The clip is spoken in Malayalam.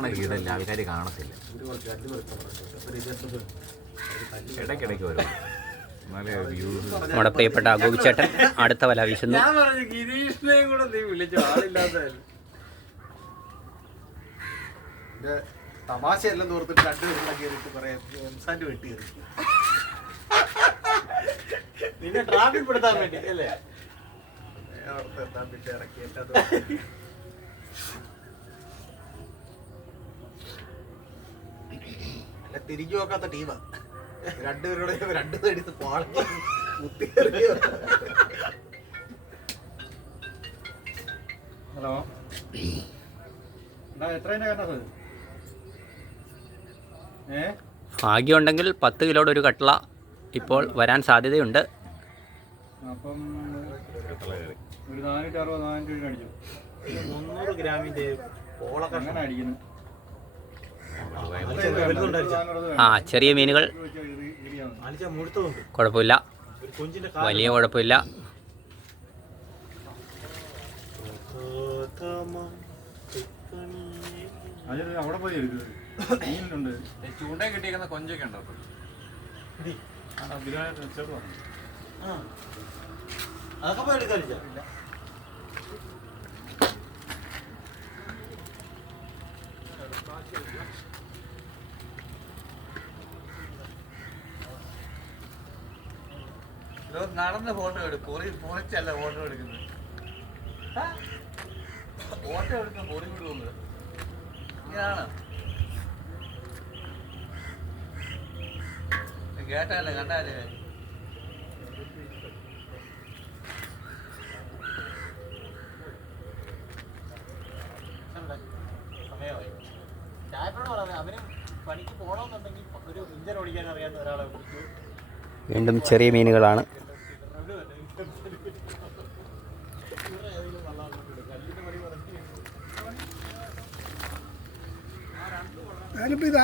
ഇടല്ല, ആൾക്കാർ കാണത്തില്ല. ഇടയ്ക്കിടയ്ക്ക് വരും. നമ്മുടെ പ്രിയപ്പെട്ട ഗോപിച്ചേട്ടൻ അടുത്ത വല വീശുന്നു. ഗിരീഷിനെയും കൂടെ നീ വിളിച്ചു, ആളില്ലാത്ത തമാശയെല്ലാം തോർത്തിട്ട് രണ്ടുപേരും കയറിയിട്ട് പറയാം വെട്ടി കയറി നിന്നെ ട്രാഫിക് പെടുത്താൻ വേണ്ടി അല്ലേ വിട്ട് ഇറക്കിയിട്ടത്. അല്ല തിരിഞ്ഞു നോക്കാത്ത ടീമാ രണ്ടുപേരുടെ രണ്ടു എടുത്ത് പാളി കുത്തിയെറിയോ. ഹലോ, എത്ര കണ്ടത്? ഭാഗ്യമുണ്ടെങ്കിൽ 10 കിലോയുടെ ഒരു കട്ട്ള ഇപ്പോൾ വരാൻ സാധ്യതയുണ്ട്. അപ്പം ഒരു 460-400 അടിച്ചു. 300 ഗ്രാമിന്റെ അങ്ങനെ അടിക്കുന്നു. ചെറിയ മീനുകൾ കുഴപ്പമില്ല, വലിയ കുഴപ്പമില്ല. അവിടെ പോയി എടുക്കുന്നത് മീനുണ്ട്. ചൂണ്ട കിട്ടിയിരിക്കുന്ന കൊഞ്ചൊക്കെ ഉണ്ടോ? അതൊക്കെ പോയി എടുക്കാൻ നടന്ന് ഫോട്ടോ എടുക്കും, പൊറിച്ചല്ല ഫോട്ടോ എടുക്കുന്നത്. ഫോട്ടോ എടുക്കുന്ന പൊറി വിടുന്നത് ഇങ്ങനെയാണ്. കേട്ടല്ലേ കണ്ടാലേ സമയമായി. ചായപ്പോഴും പറയാം അവന് പണിക്ക് പോകണമെന്നുണ്ടെങ്കിൽ ഒരു ഇഞ്ചൻ ഓടിക്കാൻ അറിയാവുന്ന ഒരാളെ വിളിച്ചു. വീണ്ടും ചെറിയ മീനുകളാണ്. ഞാനിപ്പോൾ ഇത്